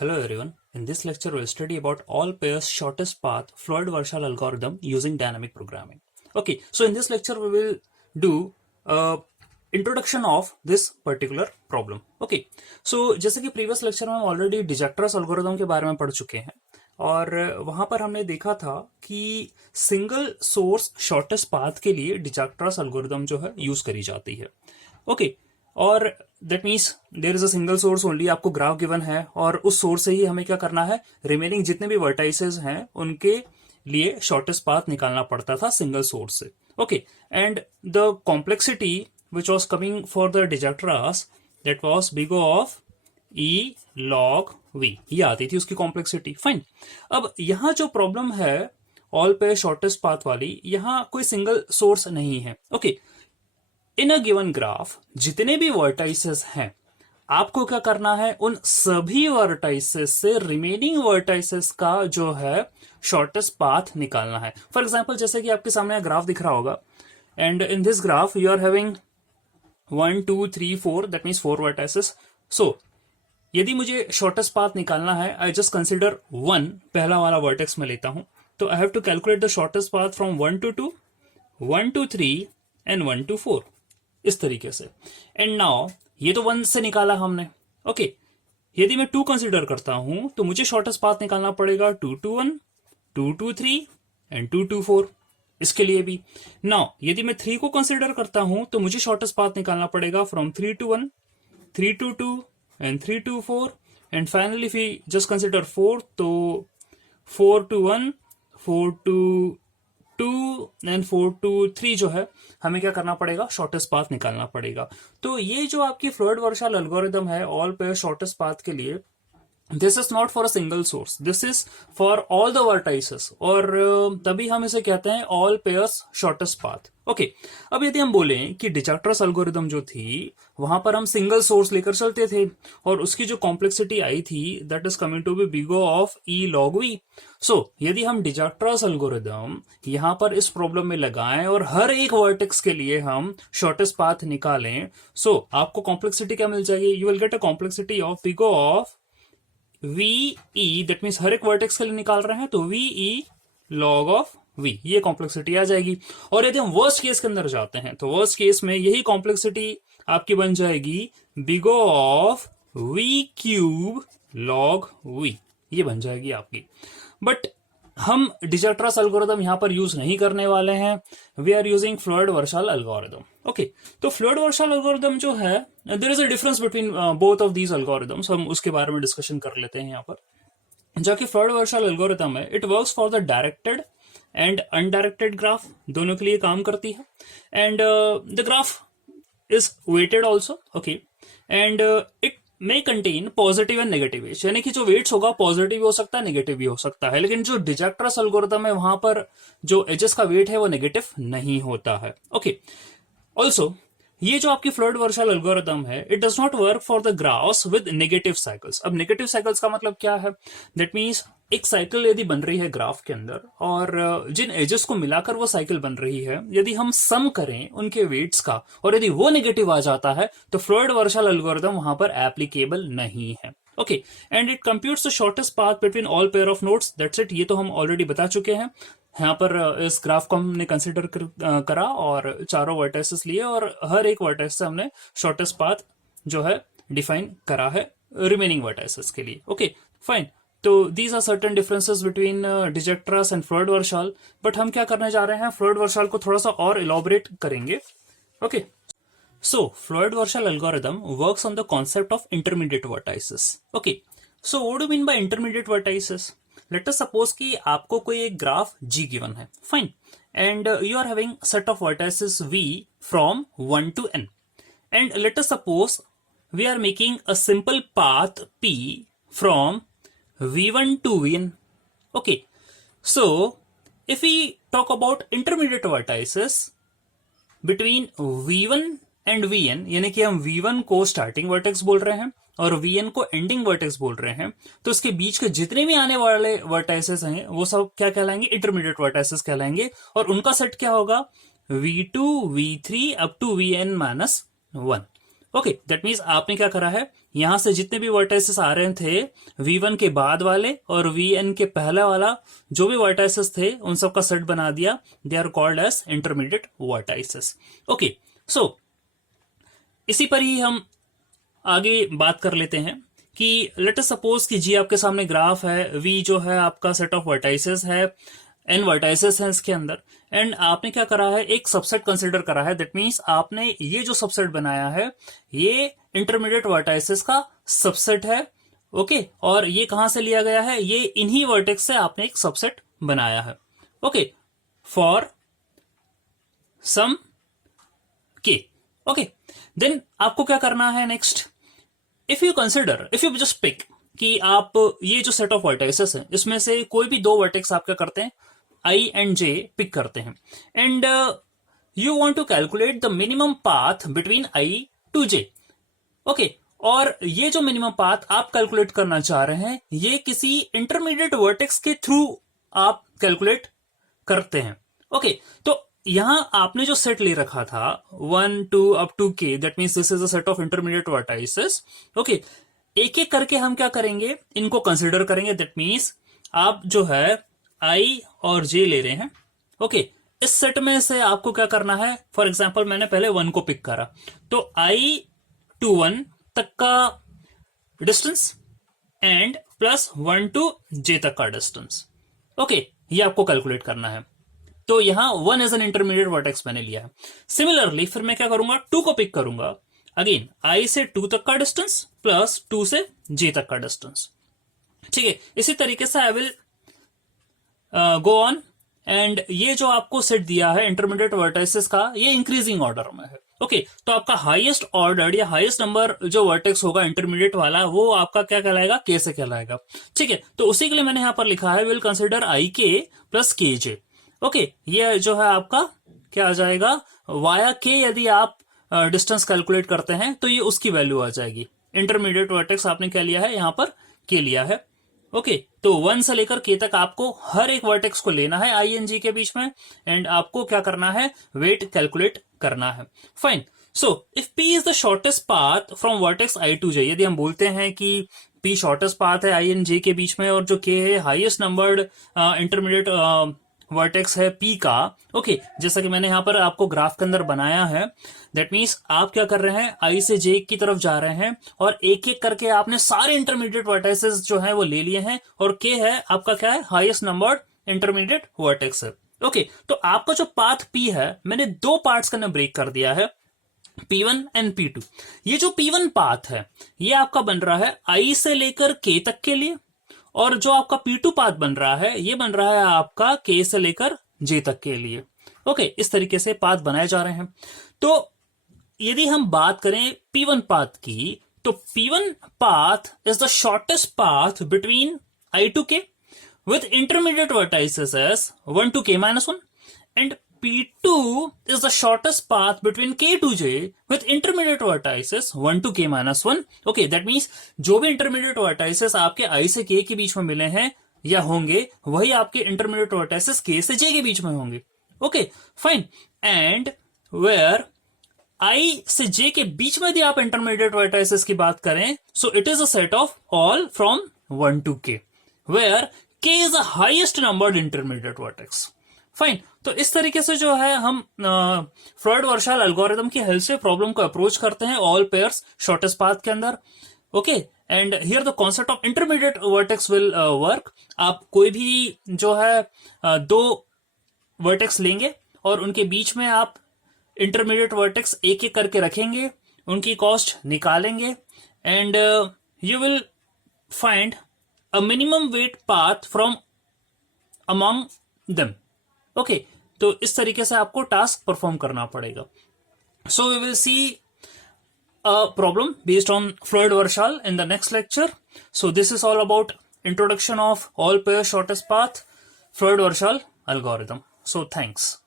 Hello everyone. In this lecture, we'll study about all pairs shortest path Floyd-Warshall algorithm using dynamic programming. Okay, so in this lecture, we will do introduction of this particular problem. Okay, so जैसे कि previous lecture में हम already डिजक्ट्रस algorithm के बारे में पढ़ चुके हैं और वहां पर हमने देखा था कि सिंगल सोर्स शॉर्टेस्ट पाथ के लिए डिजक्ट्रस algorithm जो है यूज करी जाती है. ओके और that means there is a single source only. आपको ग्राफ गिवन है और उस सोर्स से ही हमें क्या करना है, रिमेनिंग जितने भी वर्टाइसेस हैं उनके लिए शॉर्टेस्ट पाथ निकालना पड़ता था सिंगल सोर्स से. Okay and the complexity which was coming for the Dijkstra's that was big of E log V, ये आती थी उसकी कॉम्प्लेक्सिटी. फाइन. अब यहां जो प्रॉब्लम है ऑल पे शॉर्टेस्ट पाथ वाली, यहां कोई सिंगल सोर्स नहीं है. Okay in a given graph जितने भी वर्टाइसेस हैं आपको क्या करना है, उन सभी वर्टाइसेस से रिमेनिंग वर्टाइसेस का जो है शॉर्टेस्ट पाथ निकालना है. फॉर एग्जांपल जैसे कि आपके सामने ग्राफ दिख रहा होगा and in this graph you are having 1 2 3 4, that means 4 vertices. So यदि मुझे शॉर्टेस्ट पाथ निकालना है, आई जस्ट कंसिडर 1 पहला वाला वर्टेक्स में लेता हूं, तो I have to calculate the shortest path from 1 to 2, 1 to 3 and 1 to 4, इस तरीके से. एंड नाउ ये तो 1 से निकाला हमने. ओके यदि मैं 2 कंसिडर करता हूं तो मुझे शॉर्टेस्ट पाथ निकालना पड़ेगा 2 to 1, 2 to 3 एंड 2 to 4. इसके लिए भी नाउ यदि मैं 3 को कंसिडर करता हूं तो मुझे शॉर्टेस्ट पाथ निकालना पड़ेगा from 3 to 1, 3 to 2 and 3 to 4 and finally if we just consider 4 तो 4 to 1, 4 to 2 एंड 4 to 3 जो है हमें क्या करना पड़ेगा, शॉर्टेस्ट पाथ निकालना पड़ेगा. तो ये जो आपकी फ्लॉयड-वार्शाल एल्गोरिथम है ऑल पेयर शॉर्टेस्ट पाथ के लिए, this is not for a single source, this is for all the vertices, और तभी हम इसे कहते हैं all pairs shortest path. Okay अब यदि हम बोलें कि डिजक्ट्रस एल्गोरिथम जो थी वहां पर हम सिंगल सोर्स लेकर चलते थे और उसकी जो कॉम्प्लेक्सिटी आई थी that is coming to be big of E log V. So यदि हम डिजक्ट्रस एल्गोरिथम यहां पर इस प्रॉब्लम में लगाएं और हर एक वर्टेक्स के लिए हम शॉर्टेस्ट पाथ निकालें, सो आपको कॉम्प्लेक्सिटी क्या मिल जाएगी, you will get a complexity of big of V E, that means हर एक वर्टेक्स के लिए निकाल रहे हैं तो V E log of V, ये कॉम्प्लेक्सिटी आ जाएगी. और यदि हम वर्स्ट केस के अंदर जाते हैं तो वर्स्ट केस में यही कॉम्प्लेक्सिटी आपकी बन जाएगी big of V cube log V, ये बन जाएगी आपकी. बट हम डिजक्ट्रस एल्गोरिथम यहां पर यूज नहीं करने वाले हैं, we are using Floyd Warshall algorithm. Okay तो फ्लॉयड-वार्शाल एल्गोरिथम जो है, there is a difference between both of these algorithms, हम उसके बारे में डिस्कशन कर लेते हैं यहां पर. जो कि फ्लॉयड-वार्शाल एल्गोरिथम है, it works for the directed and undirected graph, दोनों के लिए काम करती है. And the graph is weighted also. Okay and it may contain positive and negative edge, यानी कि जो वेट्स होगा पॉजिटिव भी हो सकता है नेगेटिव भी हो सकता है, लेकिन जो डिजक्ट्रस एल्गोरिथम है वहां पर जो एजेस का वेट है वो नेगेटिव नहीं होता है. ओके ऑल्सो ये जो आपकी फ्लॉयड-वार्शाल एल्गोरिथम है, it does not work for the graphs with negative cycles. अब नेगेटिव साइकिल्स का मतलब क्या है, दैट मीन्स एक साइकिल यदि बन रही है ग्राफ के अंदर और जिन एजेस को मिलाकर वो साइकिल बन रही है, यदि हम सम करें उनके वेट्स का और यदि वो नेगेटिव आ जाता है तो फ्लॉयड-वार्शाल एल्गोरिथम वहां पर एप्लीकेबल नहीं है. Okay and it computes the shortest path between all pair of nodes, that's it. ये तो हम ऑलरेडी बता चुके हैं. यहाँ पर इस ग्राफ को हमने कंसिडर करा और चारों वर्टेक्सेस लिए और हर एक वर्टेक्स से हमने शॉर्टेस्ट पाथ जो है डिफाइन करा है रिमेनिंग वर्टेक्सेस के लिए. Okay fine. तो these are certain differences between Dijkstra's and Floyd Warshall. But हम क्या करने जा रहे हैं, फ्लॉयड-वार्शाल को थोड़ा सा और इलॉबरेट करेंगे. Okay so Floyd-Warshall algorithm works on the concept of intermediate vertices. Okay, so what do you mean by intermediate vertices? Let us suppose कि आपको कोई एक ग्राफ G given है, fine, and you are having set of vertices V from 1 to n, and let us suppose we are making a simple path P from V1 to Vn. Okay, so if we talk about intermediate vertices between V1 and Vn, यानी कि हम V1 को starting vertex बोल रहे हैं और Vn को ending vertex बोल रहे हैं, तो इसके बीच के जितने भी आने वाले वर्टाइसेस हैं वो सब क्या कहलाएंगे, इंटरमीडिएट वर्टाइसेस कहलाएंगे. और उनका सेट क्या होगा, V2 V3 up to Vn-1. Okay that means आपने क्या करा है, यहां से जितने भी वर्टाइसेस आ रहे थे V1 के बाद वाले और Vn के पहला वाला जो भी वर्टाइसेस थे उन सब का सेट बना दिया. They are called as intermediate vertices. Okay, so इसी पर ही हम आगे बात कर लेते हैं कि लेट अस सपोज कि जी आपके सामने ग्राफ है, V जो है आपका सेट ऑफ वर्टाइसेस है, n वर्टाइसेस हैं इसके अंदर, एंड आपने क्या करा है, एक सबसेट कंसिडर करा है. दैट मीन्स आपने ये जो सबसेट बनाया है ये इंटरमीडिएट वर्टाइसेस का सबसेट है. ओके, और ये कहां से लिया गया है, ये इन्हीं वर्टेक्स से आपने एक सबसेट बनाया है. Okay, for some k. Okay, then आपको क्या करना है next, if you just pick कि आप ये जो सेट ऑफ वर्टेक्सेस है इसमें से कोई भी दो वर्टेक्स आप क्या करते हैं, I एंड J पिक करते हैं, and you want to calculate the minimum path between I to J. Okay, और ये जो मिनिमम पाथ आप कैलकुलेट करना चाह रहे हैं ये किसी इंटरमीडिएट वर्टेक्स के थ्रू आप कैलकुलेट करते हैं. ओके, तो यहां आपने जो सेट ले रखा था 1 2 up to k, that means this is a set of intermediate vertices. Okay, एक एक करके हम क्या करेंगे, इनको कंसिडर करेंगे. दैट मीन्स आप जो है I और J ले रहे हैं. ओके, इस सेट में से आपको क्या करना है, फॉर एग्जाम्पल मैंने पहले 1 को पिक करा, तो I टू 1 तक का distance and plus 1 to J तक का डिस्टेंस. ओके, ये आपको कैलकुलेट करना है. तो यहां 1 एज एन इंटरमीडिएट वर्टेक्स मैंने लिया है. सिमिलरली फिर मैं क्या करूंगा, 2 को पिक करूंगा, अगेन I से 2 तक का डिस्टेंस प्लस 2 से J तक का डिस्टेंस. ठीक है, इसी तरीके से I will go on, and ये जो आपको सेट दिया है इंटरमीडिएट वर्टाइसेस का ये इंक्रीजिंग ऑर्डर में है. ओके, तो आपका हाईएस्ट ऑर्डर या हाईएस्ट नंबर जो वर्टेक्स होगा इंटरमीडिएट वाला वो आपका क्या कहलाएगा, k से कहलाएगा. ठीक है, तो उसी के लिए मैंने यहां पर लिखा है will consider IK plus KJ. Okay, ये जो है आपका क्या आ जाएगा, वाया k यदि आप डिस्टेंस कैलकुलेट करते हैं तो ये उसकी वैल्यू आ जाएगी. इंटरमीडिएट वर्टेक्स आपने क्या लिया है, यहां पर k लिया है. ओके, तो 1 से लेकर k तक आपको हर एक वर्टेक्स को लेना है I एंड J के बीच में, एंड आपको क्या करना है, वेट कैलकुलेट करना है. Fine, so if P is the shortest path from vertex I to J, यदि हम बोलते हैं कि P शॉर्टेस्ट पाथ है I एंड J के बीच में और जो k है हाईएस्ट नंबर्ड इंटरमीडिएट वर्टेक्स है P का. ओके, जैसा कि मैंने यहां पर आपको ग्राफ के अंदर बनाया है, दैट मीन्स आप क्या कर रहे हैं, I से J की तरफ जा रहे हैं और एक एक करके आपने सारे इंटरमीडिएट वर्टाइसेस जो है वो ले लिए हैं, और K है आपका क्या है, हाईएस्ट नंबर्ड इंटरमीडिएट वर्टेक्स है. ओके, तो आपका जो पाथ P है मैंने दो पार्ट्स के अंदर ब्रेक कर दिया है, P1 एंड P2. ये जो P1 पाथ है ये आपका बन रहा है I से लेकर K तक के लिए, और जो आपका P2 पाथ बन रहा है ये बन रहा है आपका K से लेकर J तक के लिए. ओके, इस तरीके से पाथ बनाए जा रहे हैं. तो यदि हम बात करें P1 पाथ की, तो P1 path is the shortest path between I to K with intermediate vertices as 1 to K minus 1, and P2 is the shortest path between K to J with intermediate vertices 1 to K minus 1. Okay, that means जो भी intermediate vertices आपके I से K के बीच में मिले हैं या होंगे वही आपके intermediate vertices K से J के बीच में होंगे. Okay, fine. And where I से J के बीच में यदि आप intermediate vertices की बात करें, so it is a set of all from 1 to K, where K is the highest numbered intermediate vertex. Fine, तो इस तरीके से जो है हम फ्लॉयड-वार्शाल एल्गोरिथम की हेल्प से प्रॉब्लम को अप्रोच करते हैं ऑल पेयर्स शॉर्टेस्ट पाथ के अंदर. Okay, and here the concept of intermediate vertex will work. आप कोई भी जो है दो वर्टेक्स लेंगे और उनके बीच में आप इंटरमीडिएट वर्टेक्स एक एक करके रखेंगे, उनकी कॉस्ट निकालेंगे, and you will find a minimum weight path from among them. Okay, तो इस तरीके से आपको टास्क परफॉर्म करना पड़ेगा. So we will see a problem based on Floyd Warshall in the next lecture. So this is all about introduction of all pair shortest path Floyd Warshall algorithm. So thanks.